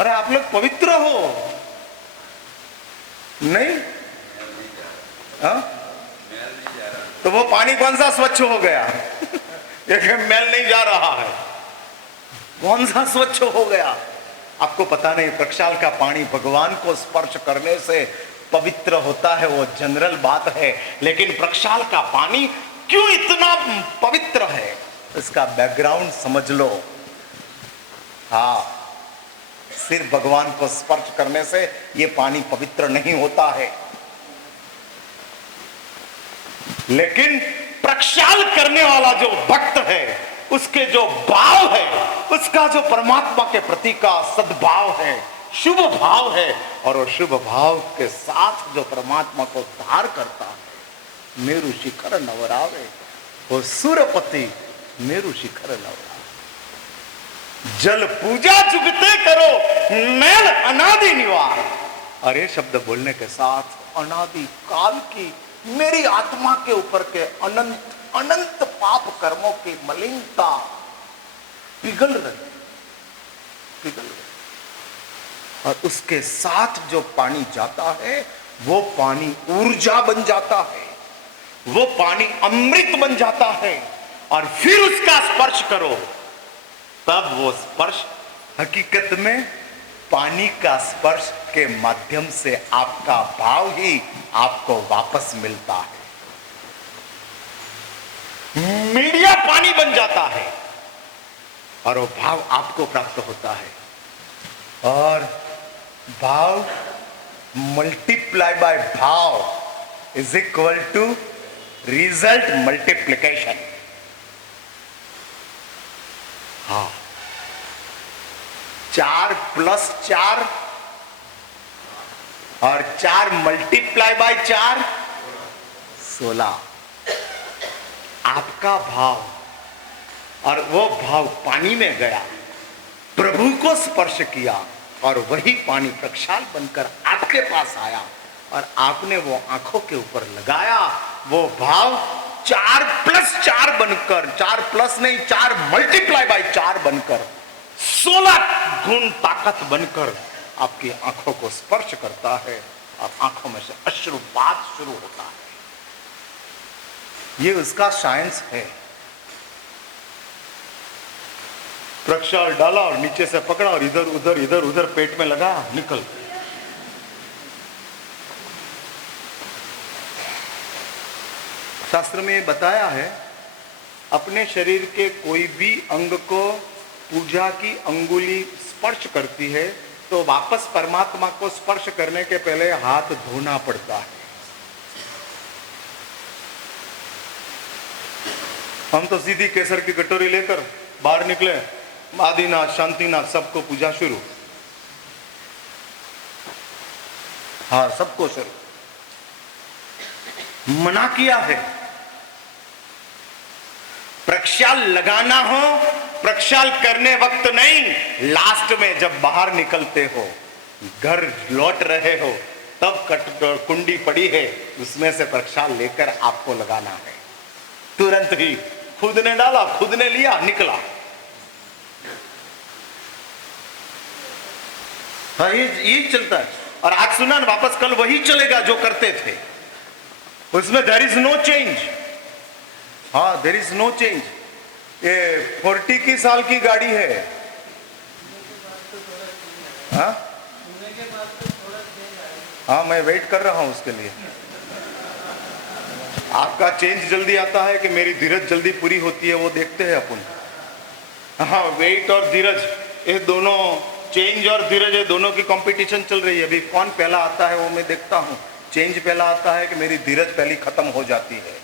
अरे आप लोग पवित्र हो नहीं? हाँ, तो वो पानी कौन सा स्वच्छ हो गया? एक मैल नहीं जा रहा है, कौन सा स्वच्छ हो गया? आपको पता नहीं, प्रक्षाल का पानी भगवान को स्पर्श करने से पवित्र होता है, वो जनरल बात है, लेकिन प्रक्षाल का पानी क्यों इतना पवित्र है, इसका बैकग्राउंड समझ लो। हाँ, सिर्फ भगवान को स्पर्श करने से ये पानी पवित्र नहीं होता है, लेकिन प्रक्षाल करने वाला जो भक्त है, उसके जो भाव है, उसका जो परमात्मा के प्रति का सद्भाव है, शुभ भाव है, और वो शुभ भाव के साथ जो परमात्मा को धार करता है, मेरु शिखर नवरावे, वो सूरपति मेरु शिखर नवरावे। जल पूजा जुगते करो, मैल अनादि निवार। अरे शब्द बोलने के साथ अनादि काल की मेरी आत्मा के ऊपर के अनंत अनंत पाप कर्मों की मलिनता पिघल रही, और उसके साथ जो पानी जाता है, वो पानी ऊर्जा बन जाता है, वो पानी अमृत बन जाता है, और फिर उसका स्पर्श करो, तब वो स्पर्श हकीकत में पानी का स्पर्श के माध्यम से आपका भाव ही आपको वापस मिलता है। मीडिया पानी बन जाता है और वो भाव आपको प्राप्त होता है, और भाव मल्टीप्लाई बाय भाव is equal to result multiplication. हाँ, 4 + 4 और 4 मल्टीप्लाई बाय 4 16। आपका भाव, और वो भाव पानी में गया, प्रभु को स्पर्श किया, और वही पानी प्रक्षाल बनकर आपके पास आया, और आपने वो आंखों के ऊपर लगाया। वो भाव 4 + 4 बनकर, 4 प्लस नहीं, 4 मल्टीप्लाई बाय 4 बनकर 16 गुण ताकत बनकर आपकी आंखों को स्पर्श करता है, और आंखों में से अश्रुपात शुरू होता है। ये उसका साइंस है। प्रक्षाल डाला और नीचे से पकड़ा और इधर उधर पेट में लगा, निकल। शास्त्र में बताया है, अपने शरीर के कोई भी अंग को पूजा की अंगुली स्पर्श करती है, तो वापस परमात्मा को स्पर्श करने के पहले हाथ धोना पड़ता है। हम तो सीधी केसर की कटोरी लेकर बाहर निकले, आदिनाथ शांतिनाथ सबको पूजा शुरू। हाँ, सबको शुरू। मना किया है। प्रक्षाल लगाना हो, प्रक्षाल करने वक्त नहीं, लास्ट में जब बाहर निकलते हो, घर लौट रहे हो, तब कुंडी पड़ी है, उसमें से प्रक्षाल लेकर आपको लगाना है। तुरंत ही खुद ने डाला, खुद ने लिया, निकला। हाँ, ये चलता है। और आज सुना ना, वापस कल वही चलेगा जो करते थे, उसमें देयर इज नो चेंज। हाँ, देयर इज नो चेंज। ये 40 की साल की गाड़ी है। हाँ हाँ, मैं वेट कर रहा हूं उसके लिए। आपका चेंज जल्दी आता है कि मेरी धीरज जल्दी पूरी होती है, वो देखते हैं अपन। हाँ, वेट और धीरज, ये दोनों, चेंज और धीरज, ये दोनों की कंपटीशन चल रही है। अभी कौन पहला आता है वो मैं देखता हूँ। चेंज पहला आता है कि मेरी धीरज पहली खत्म हो जाती है।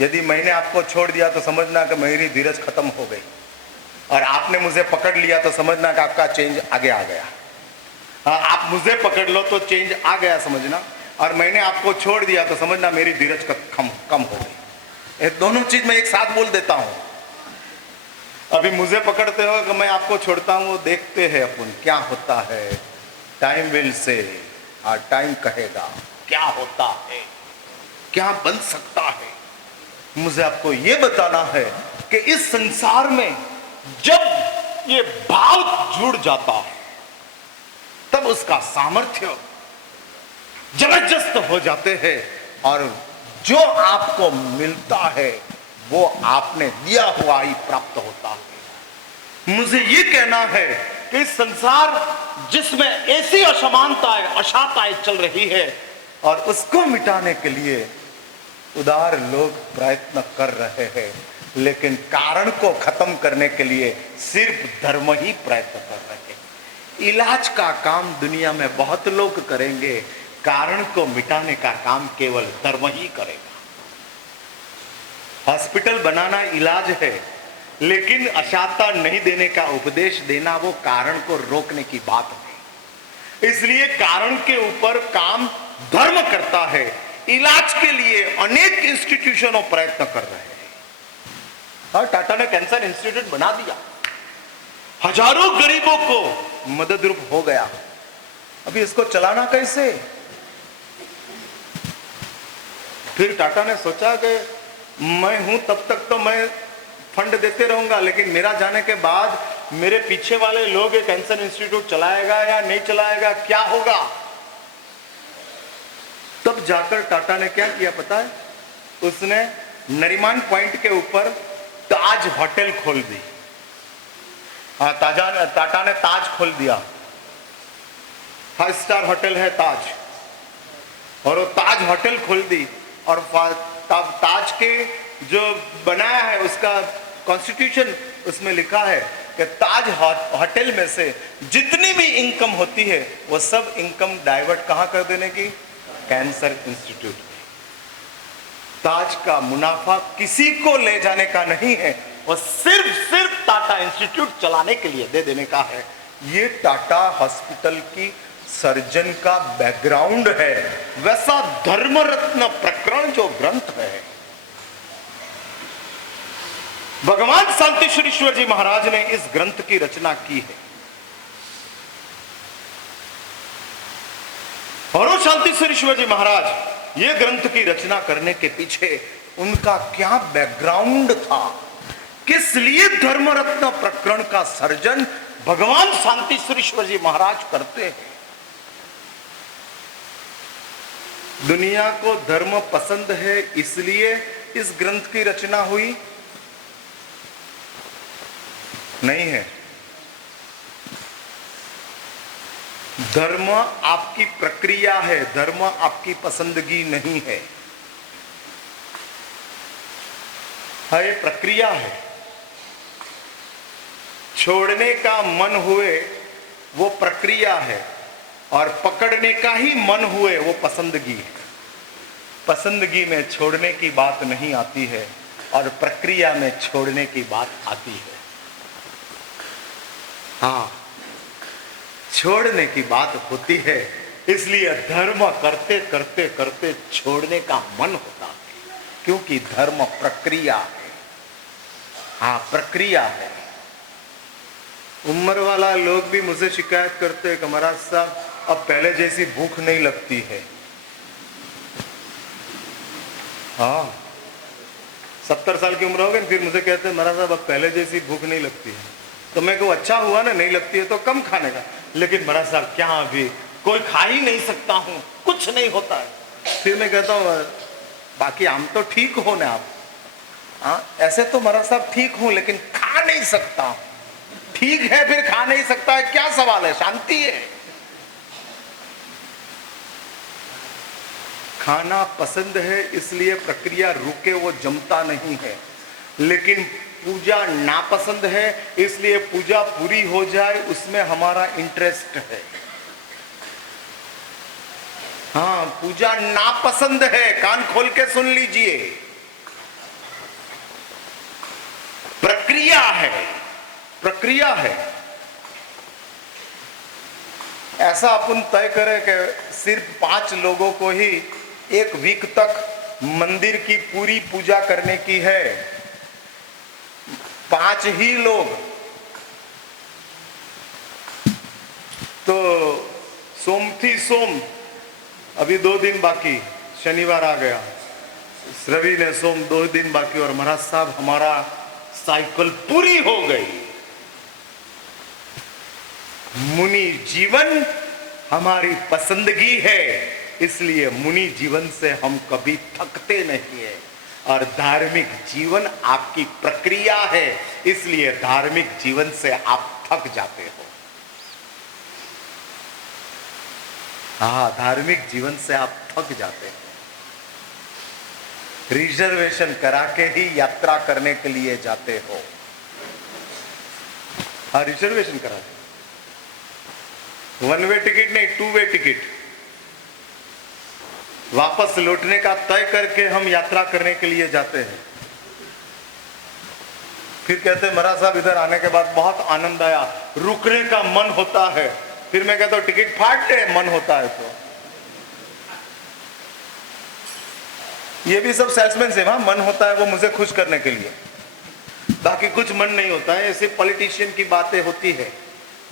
यदि मैंने आपको छोड़ दिया तो समझना कि मेरी धीरज खत्म हो गई, और आपने मुझे पकड़ लिया तो समझना कि आपका चेंज आगे आ गया। हाँ, आप मुझे पकड़ लो तो चेंज आ गया समझना, और मैंने आपको छोड़ दिया तो समझना मेरी धीरज कम हो गई। ये दोनों चीज मैं एक साथ बोल देता हूँ। अभी मुझे पकड़ते हो कि मैं आपको छोड़ता हूँ, वो देखते हैं अपन क्या होता है। टाइम विल से, और टाइम कहेगा क्या होता है, क्या बन सकता है। मुझे आपको ये बताना है कि इस संसार में जब ये भाव जुड़ जाता है, उसका सामर्थ्य जबरदस्त हो जाते हैं और जो आपको मिलता है वो आपने दिया हुआ ही प्राप्त होता है। मुझे ये कहना है कि संसार जिसमें ऐसी असमानताएं अशाताएं चल रही है और उसको मिटाने के लिए उदार लोग प्रयत्न कर रहे हैं, लेकिन कारण को खत्म करने के लिए सिर्फ धर्म ही प्रयत्न कर रहे हैं। इलाज का काम दुनिया में बहुत लोग करेंगे, कारण को मिटाने का काम केवल धर्म ही करेगा। हॉस्पिटल बनाना इलाज है, लेकिन अशांतता नहीं देने का उपदेश देना वो कारण को रोकने की बात है। इसलिए कारण के ऊपर काम धर्म करता है। इलाज के लिए अनेक इंस्टीट्यूशनों प्रयत्न कर रहे हैं और टाटा ने कैंसर इंस्टीट्यूट बना दिया, हजारों गरीबों को मदद रूप हो गया। अभी इसको चलाना कैसे? फिर टाटा ने सोचा कि मैं हूं तब तक तो मैं फंड देते रहूंगा, लेकिन मेरा जाने के बाद मेरे पीछे वाले लोग एक कैंसर इंस्टीट्यूट चलाएगा या नहीं चलाएगा, क्या होगा? तब जाकर टाटा ने क्या किया पता है? उसने नरीमान पॉइंट के ऊपर ताज होटल खोल दी। टाटा ने ताज खोल दिया, 5 स्टार होटल है ताज, और वो ताज होटल खोल दी। और ताज के जो बनाया है उसका कॉन्स्टिट्यूशन, उसमें लिखा है कि ताज होटल में से जितनी भी इनकम होती है वो सब इनकम डाइवर्ट कहां कर देने की? Cancer institute. ताज का मुनाफा किसी को ले जाने का नहीं है, वो सिर्फ टाटा इंस्टीट्यूट चलाने के लिए दे देने का है। ये टाटा हॉस्पिटल की सर्जन का बैकग्राउंड है। वैसा धर्म रत्न प्रकरण जो ग्रंथ है, भगवान शांतिश्वरेश्वर जी महाराज ने इस ग्रंथ की रचना की है। और वो शांतिश्वरेश्वर जी महाराज ये ग्रंथ की रचना करने के पीछे उनका क्या बैकग्राउंड था, किस लिए धर्म रत्न प्रकरण का सर्जन भगवान शांतिश्वरेश्वर जी महाराज करते हैं। दुनिया को धर्म पसंद है इसलिए इस ग्रंथ की रचना हुई नहीं है। धर्म आपकी प्रक्रिया है, धर्म आपकी पसंदगी नहीं है। हाँ, ये प्रक्रिया है। छोड़ने का मन हुए वो प्रक्रिया है, और पकड़ने का ही मन हुए वो पसंदगी है। पसंदगी में छोड़ने की बात नहीं आती है और प्रक्रिया में छोड़ने की बात आती है। हाँ, छोड़ने की बात होती है, इसलिए धर्म करते करते करते छोड़ने का मन होता है, क्योंकि धर्म प्रक्रिया है। हाँ, प्रक्रिया है। उम्र वाला लोग भी मुझे शिकायत करते हैं कि महाराज साहब अब पहले जैसी भूख नहीं लगती है। हाँ, 70 साल की उम्र हो गई, फिर मुझे कहते हैं महाराज साहब अब पहले जैसी भूख नहीं लगती है। तो मैं कहूँ अच्छा हुआ ना, नहीं लगती है तो कम खाने का। लेकिन महाराज साहब क्या अभी कोई खा ही नहीं सकता हूँ, कुछ नहीं होता है। फिर मैं कहता हूँ बाकी हम तो ठीक हो ना आप। हाँ, ऐसे तो महाराज साहब ठीक हूँ, लेकिन खा नहीं सकता हूँ। ठीक है, फिर खा नहीं सकता है, क्या सवाल है? शांति है। खाना पसंद है इसलिए प्रक्रिया रुके वो जमता नहीं है, लेकिन पूजा नापसंद है इसलिए पूजा पूरी हो जाए उसमें हमारा इंटरेस्ट है। हाँ, पूजा नापसंद है, कान खोल के सुन लीजिए। प्रक्रिया है, प्रक्रिया है। ऐसा अपन तय करें कि सिर्फ 5 लोगों को ही 1 वीक तक मंदिर की पूरी पूजा करने की है, 5 ही लोग, तो सोमथी सोम अभी 2 दिन बाकी, शनिवार आ गया, रवि ने सोम 2 दिन बाकी, और महाराज साहब हमारा साइकिल पूरी हो गई। मुनि जीवन हमारी पसंदगी है, इसलिए मुनि जीवन से हम कभी थकते नहीं है। और धार्मिक जीवन आपकी प्रक्रिया है, इसलिए धार्मिक जीवन से आप थक जाते हो। हाँ, धार्मिक जीवन से आप थक जाते हो। रिजर्वेशन करा के ही यात्रा करने के लिए जाते हो। हाँ, रिजर्वेशन करा के, 1 वे टिकट नहीं, 2 वे टिकट। वापस लौटने का तय करके हम यात्रा करने के लिए जाते हैं। फिर कहते हैं महाराज साहब इधर आने के बाद बहुत आनंद आया, रुकने का मन होता है। फिर मैं कहता हूं टिकट फाड़ दे, मन होता है तो। ये भी सब सेल्समैन से, वहां मन होता है वो मुझे खुश करने के लिए, बाकी कुछ मन नहीं होता है। ऐसे पॉलिटिशियन की बातें होती है,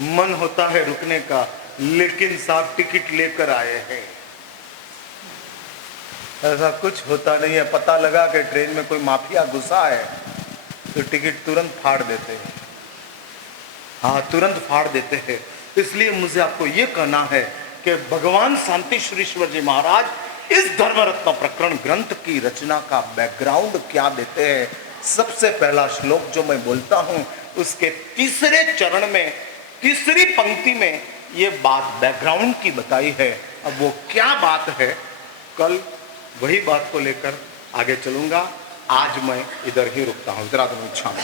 मन होता है रुकने का, लेकिन साहब टिकट लेकर आए हैं। ऐसा कुछ होता नहीं है। पता लगा कि ट्रेन में कोई माफिया घुसा है तो टिकट तुरंत फाड़ देते हैं। हाँ, तुरंत फाड़ देते हैं। इसलिए मुझे आपको यह कहना है कि भगवान शांतिश्वरेश्वर जी महाराज इस धर्मरत्न प्रकरण ग्रंथ की रचना का बैकग्राउंड क्या देते हैं। सबसे पहला श्लोक जो मैं बोलता हूं, उसके तीसरे चरण में, तीसरी पंक्ति में ये बात बैकग्राउंड की बताई है। अब वो क्या बात है, कल वही बात को लेकर आगे चलूंगा। आज मैं इधर ही रुकता हूं। जरा तो इच्छा में